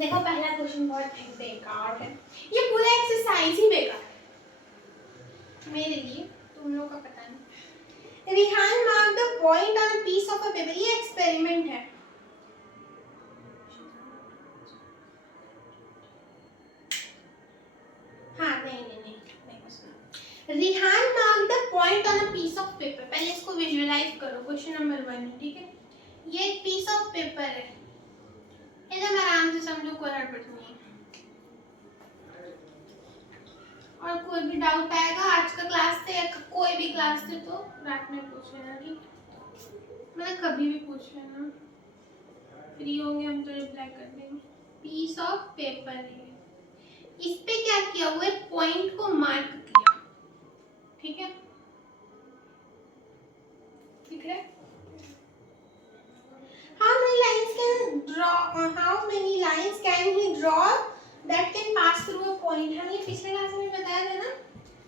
देखो पहला क्वेश्चन बहुत बेकार है, ये पूरा एक्सरसाइज ही बेकार है मेरे लिए, तुम लोगों का पता नहीं। Rehan mark the point on a piece of a paper, ये एक्सपेरिमेंट है। हाँ नहीं Rehan mark the point on a piece of paper, पहले इसको विजुअलाइज करो। क्वेश्चन नंबर 1 है, ठीक है। ये एक पीस ऑफ पेपर है, एकदम आराम से समझो, कोई हड़बड़ नहीं है। और कोई भी डाउट आएगा आज का क्लास से या कोई भी क्लास से तो रात में पूछ लेना, ठीक है। मतलब कभी भी पूछ लेना, फ्री होंगे हम तो रिप्लाई कर देंगे। पीस ऑफ पेपर है, इस पे क्या किया हुआ है, पॉइंट को मार्क किया, ठीक है। ठीक है। How many lines can draw? How many lines can he draw that can pass through a point? हम ये पिछले क्लास में बताया था ना,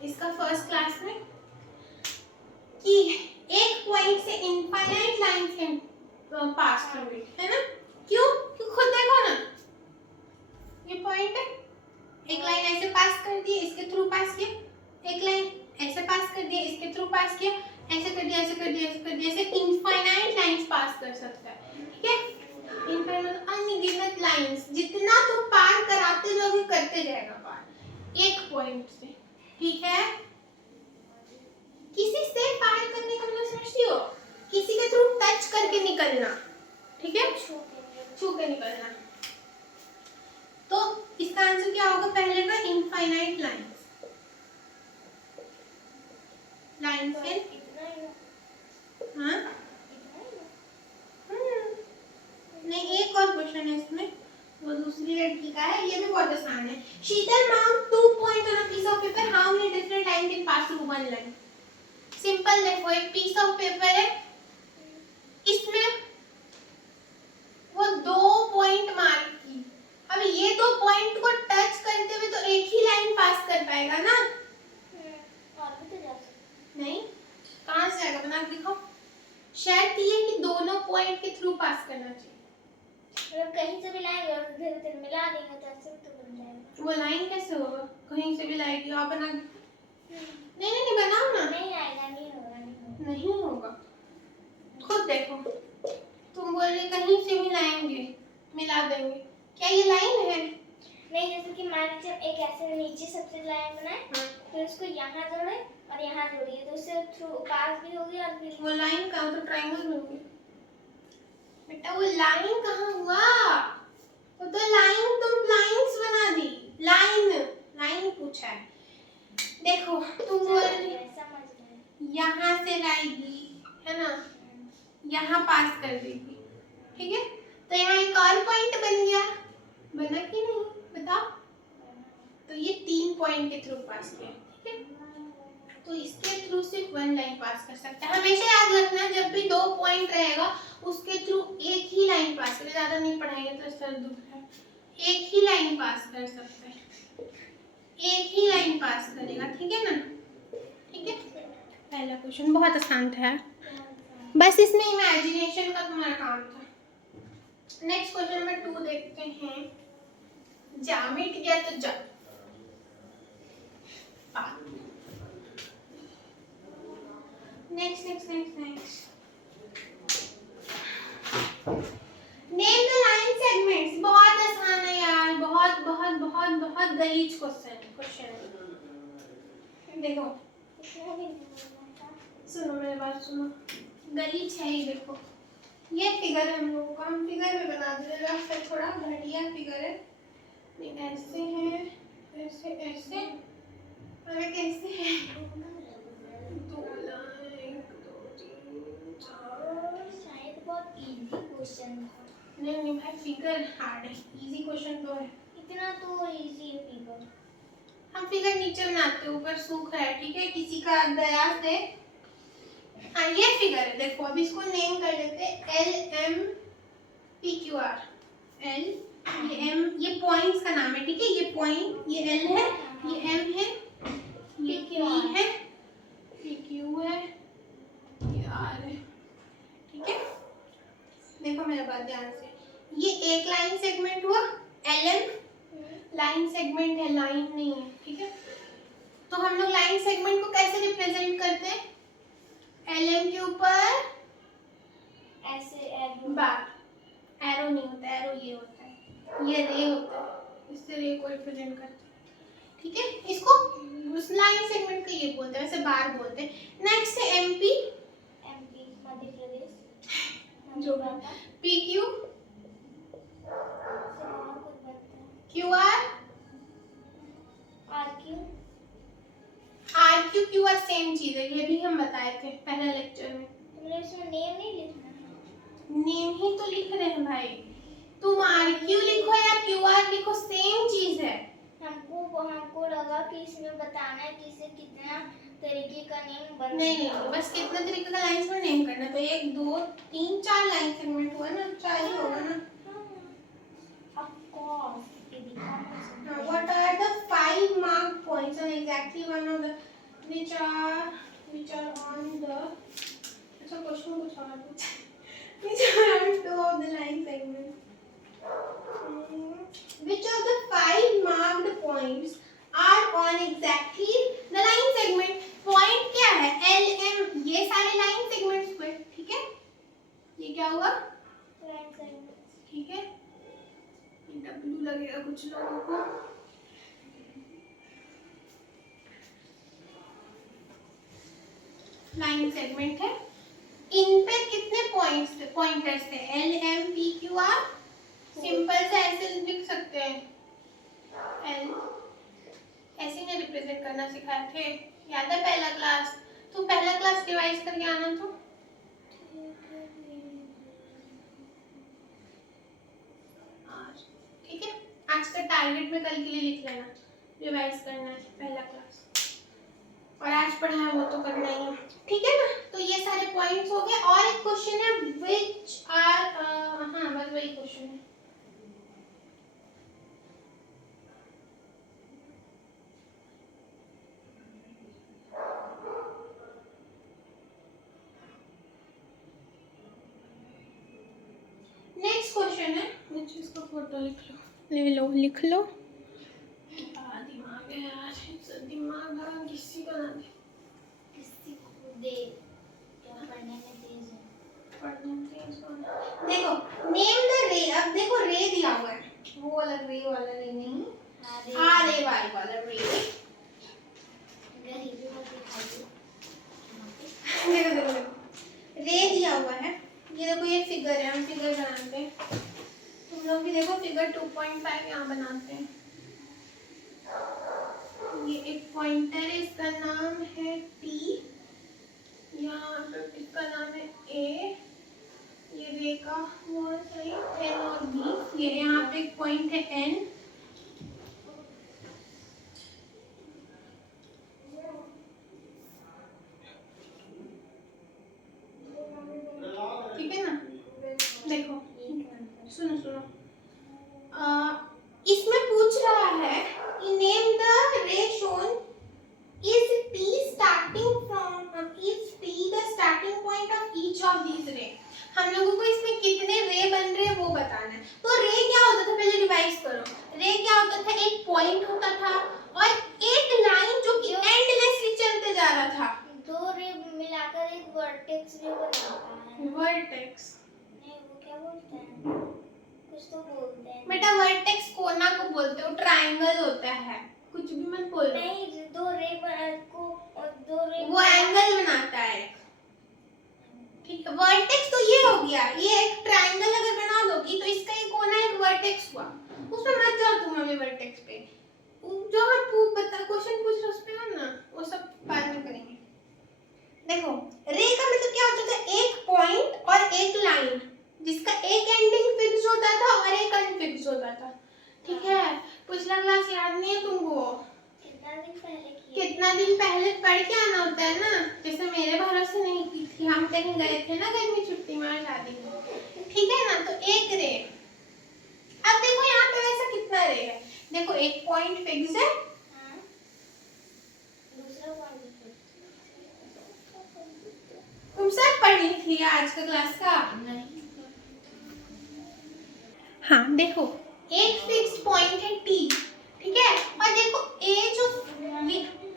इसका फर्स्ट क्लास में, कि एक पॉइंट से infinite lines can pass through it, है ना। क्यों? खुद देखो ना, ये पॉइंट है, एक लाइन ऐसे पास कर दी, इसके थ्रू पास किया, एक लाइन ऐसे पास कर दिया, इसके थ्रू पास किया, ऐसे कर दिया, ऐसे कर दिया, ऐसे कर दिया, ऐसे इनफाइनाइट लाइंस पास कर सकता है, ठीक है। इनफाइनाइट अनगिनत लाइंस, जितना तुम पार कराते जाओगे करते जाएगा पार एक पॉइंट से, ठीक है। किसी से पार करने का मतलब समझती हो, किसी के थ्रू टच करके निकलना, ठीक है, छू के निकलना। तो इसका आंसर क्या होगा, पहले का इनफाइनाइट लाइंस, लाइंस के, हाँ नहीं, एक और क्वेश्चन है इसमें, वो दूसरी लड़की का है, ये भी बहुत आसान है। Sheetal mark 2 point on a piece of paper, how many different line can pass through one line. Simple, देखो एक पीस ऑफ पेपर है, इसमें वो 2 पॉइंट मार्क की, अब ये 2 पॉइंट को टच करते हुए तो एक ही लाइन पास कर पाएगा ना, और भी तो जा सकता नहीं, कहां से आएगा, बना दिखाओ। शर्त ये है कि दोनों पॉइंट के थ्रू पास करना चाहिए, मतलब कहीं से भी लाएंगे और धीरे धीरे मिला देंगे तो ऐसे तो बन जाएगा। वो लाइन कैसे होगा, कहीं से भी लाएगी आप बना, नहीं बनाओ ना, नहीं आएगा, नहीं होगा, नहीं होगा, खुद देखो। तुम बोल रहे कहीं से भी लाएंगे मिला देंगे, क्या ये लाइन है? नहीं, जैसे कि मान लीजिए एक ऐसे नीचे सबसे लाइन बनाए, फिर उसको यहाँ जोड़े और यहाँ जोड़िए, तो उससे थ्रू पास भी होगी और फिर वो लाइन कहाँ, तो ट्रायंगल होगी बेटा, वो लाइन कहाँ हुआ, वो तो लाइन, तुम लाइंस बना दी, लाइन पूछा है। देखो तुम बोल रही यहाँ से लाएगी, है ना, यहाँ पास कर देगी, ठीक है, तो यहाँ एक और पॉइंट बन गया, बना कि नहीं बताओ, तो ये 3 पॉइंट के थ्रू पास किया, ठीक है। तो इसके थ्रू सिर्फ वन लाइन पास कर सकता है, हमेशा याद रखना, जब भी 2 पॉइंट रहेगा उसके थ्रू एक ही लाइन पास करेगा, ज्यादा नहीं पढ़ाएंगे तो सर दुख है, एक ही लाइन पास कर सकता है, एक ही लाइन पास करेगा, ठीक है ना, ठीक है। पहला क्वेश्चन बहुत आसान था, बस इसमें इमेजिनेशन का तुम्हारा काम था। नेक्स्ट क्वेश्चन नंबर 2 देखते हैं, जा मिट गया तो जा, next name the line segments, बहुत आसान है यार, बहुत गलीज क्वेश्चन है। देखो सुनो मेरी बात सुनो, गलीज है ही, देखो ये फिगर है हम लोगों का, हम फिगर में बना देगा, फिर थोड़ा घटिया फिगर है। ऐसे है, ऐसे ऐसे, अरे कैसे है, 2 लाइन 1 2 3 4, शायद बहुत इजी क्वेश्चन था। नहीं भाई फिगर हार्ड है, इजी क्वेश्चन तो है, इतना तो इजी है फिगर। हम फिगर नीचे बनाते हैं, ऊपर सूख है, ठीक है, किसी का दया से। हाँ ये फिगर है, देखो अब इसको नेम कर लेते हैं LMPQR। L ये M, ये पॉइंट्स का नाम है, ठीक है, ये पॉइंट, ये L है, ये M है, ये P है, ये Q है, ये R है, ठीक है। देखो मेरे बात ध्यान से, ये एक लाइन सेगमेंट हुआ LM, लाइन सेगमेंट है, लाइन नहीं है, ठीक है। तो हम लोग लाइन सेगमेंट को कैसे रिप्रेजेंट करते हैं, LM के ऊपर ऐसे एरो बार, एरो नहीं होता, एरो ये होता है, ये रे होता है, इससे रे को रिप्रेजेंट करते हैं, ठीक है। इसको उस लाइन सेगमेंट का ये बोलते हैं, वैसे बार बोलते हैं। नेक्स्ट है MP, मध्य प्रदेश, जो PQ, QR, RQ, QR same चीज है, ये भी हम बताए थे पहले लेक्चर में। तुमने इसमें नेम नहीं लिखना है? नेम ही तो लिख रहे हैं भाई, तुम RQ लिखो या QR लिखो, सेम चीज है। हमको लगा कि इसमें बताना है कि इसे कितना तरीके का नेम बन नहीं, बस कितना तरीके का लाइंस में नेम करना, तो 1 2 3 4 लाइन सेगमेंट हुआ ना, 4 ही होगा ना। Of course What are the 5 mark points on exactly one of the which are on the, अच्छा क्वेश्चन कुछ और पूछा, which are two of the line segments, which of the 5 marked points are on exactly the line segment। Point क्या है, LM, ये सारे line segments हुए, ठीक है, ये क्या हुआ लाइन सेगमेंट, ठीक है, W लगेगा कुछ लोगों को, लाइन सेगमेंट है, इन पे कितने पॉइंटर्स थे, LMPQR, सिंपल से ऐसे लिख सकते हैं, L ऐसे नहीं रिप्रेजेंट करना सिखाए थे, याद है पहला क्लास, तो पहला क्लास रिवाइज करके आना, तो ठीक है, आज का टारगेट में कल के लिए लिख लेना, रिवाइज करना है पहला क्लास, और आज पढ़ा है वो तो करना ही है, ठीक है ना। तो ये सारे पॉइंट्स हो गए, और एक क्वेश्चन है व्हिच आर, हाँ बस वही क्वेश्चन है, नेक्स्ट क्वेश्चन है, मुझे इसका फोटो लिख लो, लिख लो, दिमाग है यार, दिमाग भरा किसी का ना दे, किसी को दे, क्या पढ़ने में तेज है, पढ़ने में तेज होना। देखो नेम द रे, अब देखो रे दिया हुआ है, वो वाला रे नहीं, रे वाला रे, देखो रे दिया हुआ है, ये देखो ये फिगर है, हम फिगर बनाते हैं, तुम लोग भी देखो फिगर 2.5 यहाँ बनाते हैं, ये एक पॉइंटर है, इसका नाम है T, यहाँ पे इसका नाम है A, ये रे का वो सही N और B, ये यहाँ पे एक पॉइंट है N, ठीक है ना। देखो सुनो, इसमें पूछ रहा है कि नेम द रे shown, is T the starting point of each of these ray। हम लोगों को इसमें कितने रे बन रहे हैं वो बताना है। तो रे क्या होता था, पहले रिवाइज करो, रे क्या होता था, एक पॉइंट होता था और एक लाइन जो कि एंडलेसली चलते जा रहा था, दो रे मिलाकर एक वर्टेक्स रे बनाता है। वर्टेक्स नहीं, वो क्या बोलते हैं, कुछ तो बोलते हैं बेटा, वर्टेक्स कोना को बोलते हो, ट्रायंगल होता है, कुछ भी मत बोलो, नहीं, दो रे को दो रे वो एंगल बनाता है, ठीक है। वर्टेक्स तो ये हो गया, ये एक उसमें मत जाओ तुम अभी वर्टेक्स पे, जो हम बता क्वेश्चन पूछ रहे उस पे हम ना वो सब बाद में करेंगे। देखो रे का मतलब क्या होता था, एक पॉइंट और एक लाइन जिसका एक एंडिंग फिक्स होता था और एक अनफिक्स होता था। ठीक है, पिछला क्लास याद नहीं है तुमको? कितना दिन पहले पढ़ के आना होता है ना, जैसे मेरे भरोसे नहीं की थी, हम कहीं गए थे ना गर्मी छुट्टी में और शादी में। ठीक है ना, तो एक रे। अब देखो यहाँ पे वैसा कितना रे है, देखो एक पॉइंट फिक्स है, दूसरा पॉइंट तुम सब पढ़ लिख लिया आज का क्लास का? नहीं। हाँ देखो एक फिक्स पॉइंट है टी, ठीक है, और देखो ए जो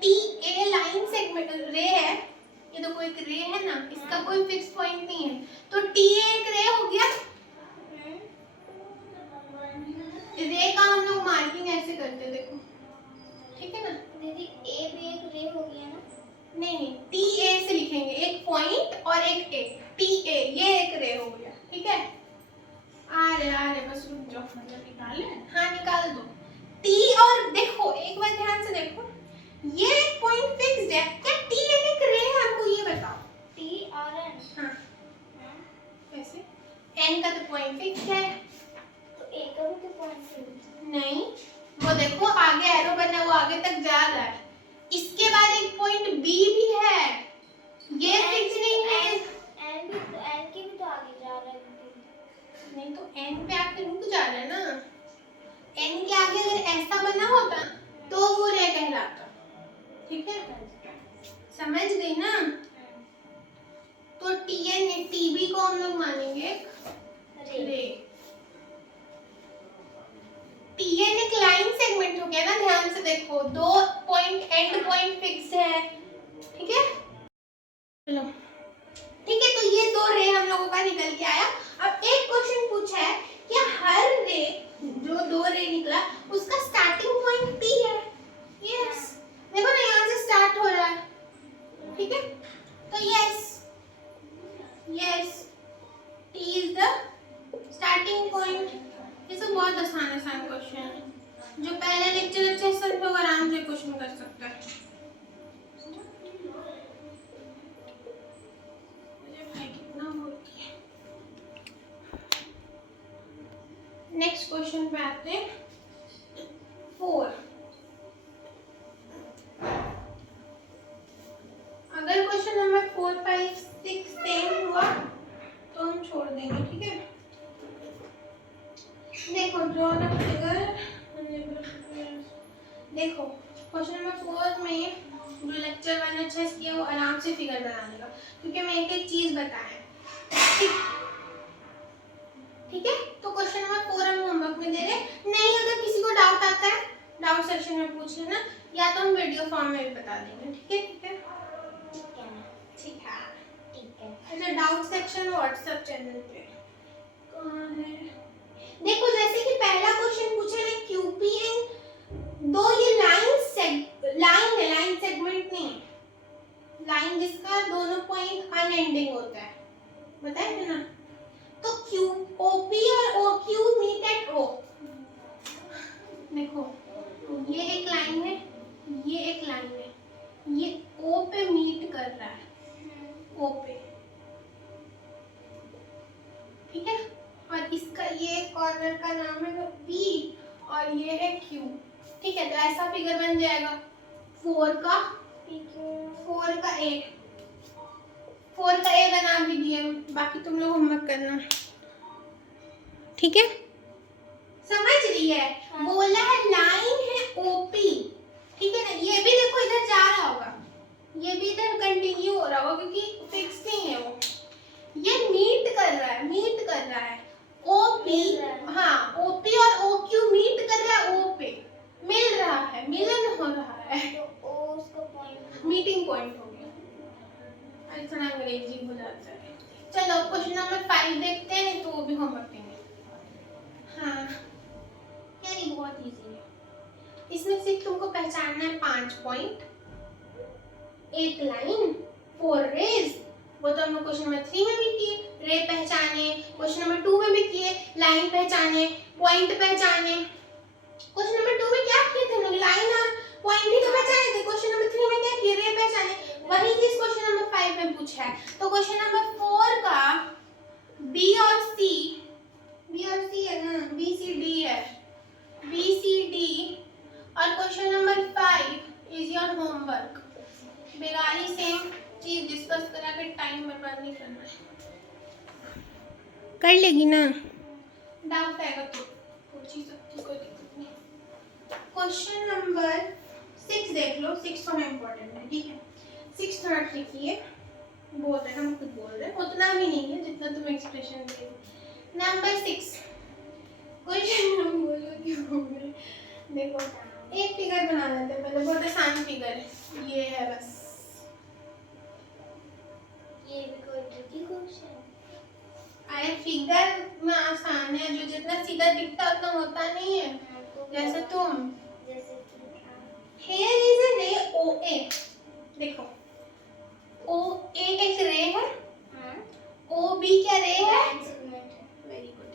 टी ए लाइन सेगमेंट रे है, ये तो कोई रे है ना, इसका कोई फिक्स पॉइंट नहीं है, तो टी एक रे हो गया। रे का हम लोग मार्किंग ऐसे करते, देखो ठीक है ना दीदी, ए भी एक रे हो गया ना? नहीं टी ए से लिखेंगे, एक पॉइंट और एक ए, टी ए ये एक रे हो गया। ठीक है, आ रहे बस रुक जाओ, मतलब निकाले। हाँ निकाल दो। टी और देखो एक बार ध्यान से देखो, ये एक पॉइंट फिक्स्ड है क्या, टी एन एक रे है, हमको ये बताओ। टी और एन। हाँ कैसे, एन का तो पॉइंट फिक्स है, तो ए का भी तो पॉइंट फिक्स नहीं वो देखो आगे एरो बना, वो आगे तक जा रहा है, इसके बाद एक पॉइंट बी भी है, ये फिक्स नहीं है। एन भी तो, एन के भी तो आगे जा रहा है। नहीं तो एन पे आके रुक जा रहा है ना, एन के आगे अगर ऐसा बना होता तो वो रे कहलाता। ठीक है, समझ गई ना? तो टी एन टीबी को हम लोग मानेंगे रे। टी एन एक लाइन सेगमेंट हो गया ना, ध्यान से देखो, दो पॉइंट एंड पॉइंट फिक्स है। ठीक है चलो, ठीक है, तो ये दो रे हम लोगों का निकल के आया। अब एक क्वेश्चन पूछा है क्या हर रे जो दो रे निकला उसका स्टार्टिंग पॉइंट P है? यस, देखो ना यहाँ से स्टार्ट हो रहा है। ठीक है, तो yes T is the starting point. ये सब बहुत आसान क्वेश्चन है, जो पहले लेक्चर अच्छे से समझो आराम से क्वेश्चन कर सकता है। नेक्स्ट क्वेश्चन पे आते हैं, 4। अगर क्वेश्चन नंबर 4, 5, 6, 10 हुआ तो हम छोड़ देंगे। ठीक है, देखो ड्रॉ द फिगर। देखो क्वेश्चन नंबर 4 में जो लेक्चर 1 अच्छे से किया वो आराम से फिगर बनाने का, क्योंकि मैं एक एक चीज बताया। ठीक है, तो क्वेश्चन नंबर 4 हम होमवर्क में दे रहे नहीं, अगर किसी को डाउट आता है डाउट सेक्शन में पूछ लेना, या तो हम वीडियो फॉर्म में भी बता देंगे। ठीक है ठीक है। अच्छा, डाउट सेक्शन व्हाट्सएप चैनल पे कहाँ है? देखो जैसे कि पहला क्वेश्चन पूछा है क्यूपीएन, दो ये लाइन है, लाइन सेगमेंट नहीं है, लाइन जिसका दोनों पॉइंट अनएंडिंग होता है, बताया है ना? तो क्यू ओपी और ओक्यू मीट एट ओ। देखो ये एक लाइन है, ये एक लाइन है, ये ओ पे मीट कर रहा है, ओ पे। ठीक है, और इसका ये कॉर्नर का नाम है पी और ये है क्यू। ठीक है, तो ऐसा फिगर बन जाएगा 4 का ए बना भी दिए, बाकी तुम लोग होमवर्क करना। ठीक है, समझ रही है? बोला है लाइन है ओपी, ठीक है ना, ये भी देखो इधर जा रहा होगा, ये भी इधर कंटिन्यू हो रहा होगा क्योंकि फिक्स नहीं है वो, ये मीट कर रहा है ओपी। हाँ, ओपी और ओक्यू मीट कर रहा है ओ पे, मिल रहा है, मिलन हो रहा है, तो ओ उसका पॉइंट, मीटिंग पॉइंट हो गया। इतना अंग्रेजी हो जाता है। चलो क्वेश्चन नंबर 5 देखते हैं, तो वो भी होमवर्क देंगे। हाँ यार ये बहुत इजी है, इसमें सिर्फ तुमको पहचानना है 5 पॉइंट, एक लाइन, 4 रेज, वो तो हम क्वेश्चन नंबर 3 में भी किए, रे पहचाने, क्वेश्चन नंबर 2 में भी किए, लाइन पहचाने, पॉइंट पहचाने। क्वेश्चन नंबर 2 में क्या किए थे हम लोग? लाइन और पॉइंट ही तो पहचाने थे। क्वेश्चन नंबर 3 में क्या किए? रे पहचाने। वही चीज क्वेश्चन नंबर 5 में पूछा है। तो क्वेश्चन नंबर 4 का बी और सी है ना, बी सी डी है, बी सी डी। और question number 5 is your homework. बेगारी सेम चीज डिस्कस करा के टाइम बर्बाद नहीं करना है। कर लेगी ना? डाउट आएगा तो पूछ ही सकती, कोई दिक्कत नहीं। क्वेश्चन नंबर 6 देख लो। 6 थोड़ा इम्पोर्टेंट है, ठीक है? 6 थोड़ा ट्रिकी है, बोल रहे हैं, हम खुद बोल रहे हैं, उतना भी नहीं है जितना तुम एक्सप्रेशन दे। नंबर 6 क्वेश्चन हम बोलो क्यों बोल रहे? देखो एक फिगर बना लेते हैं पहले, बहुत आसान फिगर है, ये है बस। ये भी कोई ट्रिकी क्वेश्चन? अरे फिगर में आसान है, जो जितना सीधा दिखता उतना होता नहीं है। जैसे तुम जैसे हेयर इज ए रे ओ ए। देखो ओ ए एक रे है, ओ बी क्या रे है? सेगमेंट है। Very good.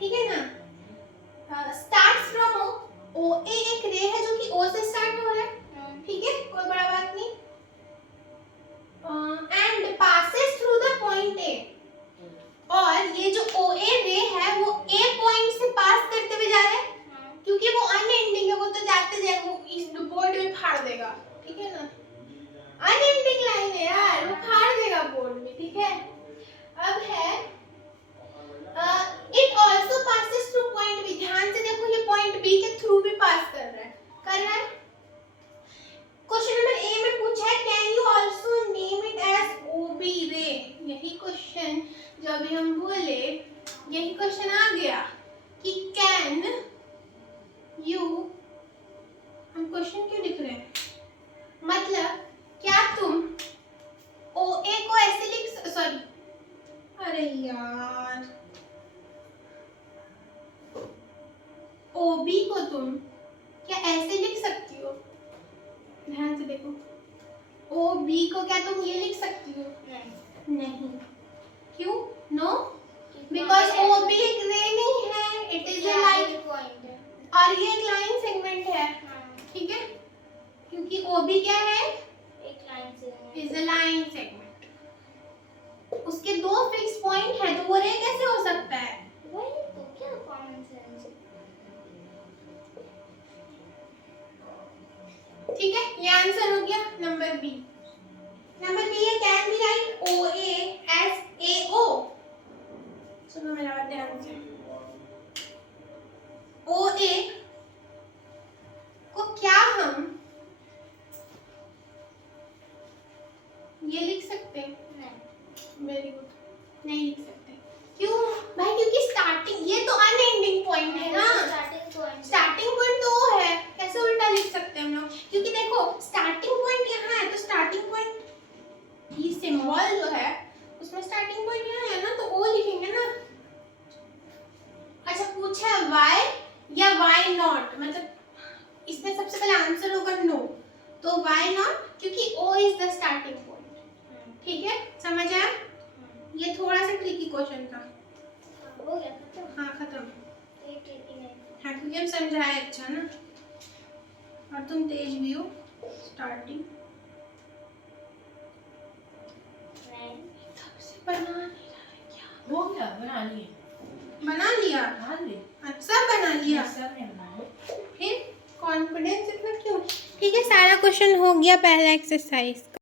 ठीक है ना? स्टार्ट्स फ्रॉम ओ ए एक रे है जो कि ओ से स्टार्ट हो रहा है, ठीक है? कोई बड़ा बात नहीं। And passes through the point A. और ये जो ओ ए रे है वो ए पॉइंट से पास करते हुए जा रहा है, क्योंकि वो अनएंडिंग है, वो तो जाते जाए वो इस बोर्ड में फाड़ देगा, ठीक है ना? अनएंडिंग लाइन है यार, वो फाड़ देगा बोर्ड में, ठीक है? अब है it also passes through point B. ध्यान से देखो, ये पॉइंट बी के थ्रू भी पास कर रहा है। क्वेश्चन नंबर ए में पूछा है can you also name it as O B ray. यही क्वेश्चन जो अभी हम बोले, यही क्वेश्चन आ गया कि कैन यू। हम क्वेश्चन क्यों लिख रहे हैं? मतलब क्या तुम ओ ए को ऐसे लिख, सॉरी, अरे यार, ओ बी को तुम क्या ऐसे लिख सकती हो? ध्यान से देखो, ओ बी को क्या तुम ये लिख सकती हो? नहीं। क्यों? नो, बिकॉज ओ बी एक रे नहीं है, it is a line point है और ये एक लाइन सेगमेंट है, ठीक है? क्योंकि ओ बी क्या है? एक line segment is a line segment. उसके दो फिक्स पॉइंट है, तो वो रे कैसे हो सकता है? वही तो, क्या कॉमन सेंस। ठीक है, ये आंसर हो गया नंबर बी। नंबर बी है can be right O A as A O. सुनो मेरा बात ध्यान से। ओ ए को क्या हम ये लिख सकते हैं? नहीं, वेरी गुड, नहीं लिख सकते। क्यों भाई? क्योंकि स्टार्टिंग, ये तो अनएंडिंग पॉइंट है ना, स्टार्टिंग पॉइंट तो वो है, कैसे उल्टा लिख सकते हैं हम लोग? क्योंकि देखो स्टार्टिंग पॉइंट यहाँ है, तो स्टार्टिंग पॉइंट ये सिंबल जो है उसमें स्टार्टिंग पॉइंट यहाँ है ना, तो ओ लिखेंगे ना। अच्छा पूछा है व्हाई या व्हाई नॉट, मतलब इसमें सबसे पहले आंसर होगा नो, तो व्हाई नॉट? क्योंकि O is the starting point, ठीक है? समझ आया? ये थोड़ा सा ट्रिकी क्वेश्चन था। हो गया खत्म। हाँ खत्म। ये ट्रिकी नहीं। हाँ क्योंकि हम समझाए अच्छा ना, और तुम तेज भी हो। स्टार्टिंग बना नहीं रहा है क्या? हो गया, बना लिए। बना लिया? हाँ ले। अच्छा बना लिया, सब ने बनाया। फिर कॉन्फिडेंस इतना क्यों? ठीक है, सारा क्वेश्चन हो गया पहला एक्सरसाइज।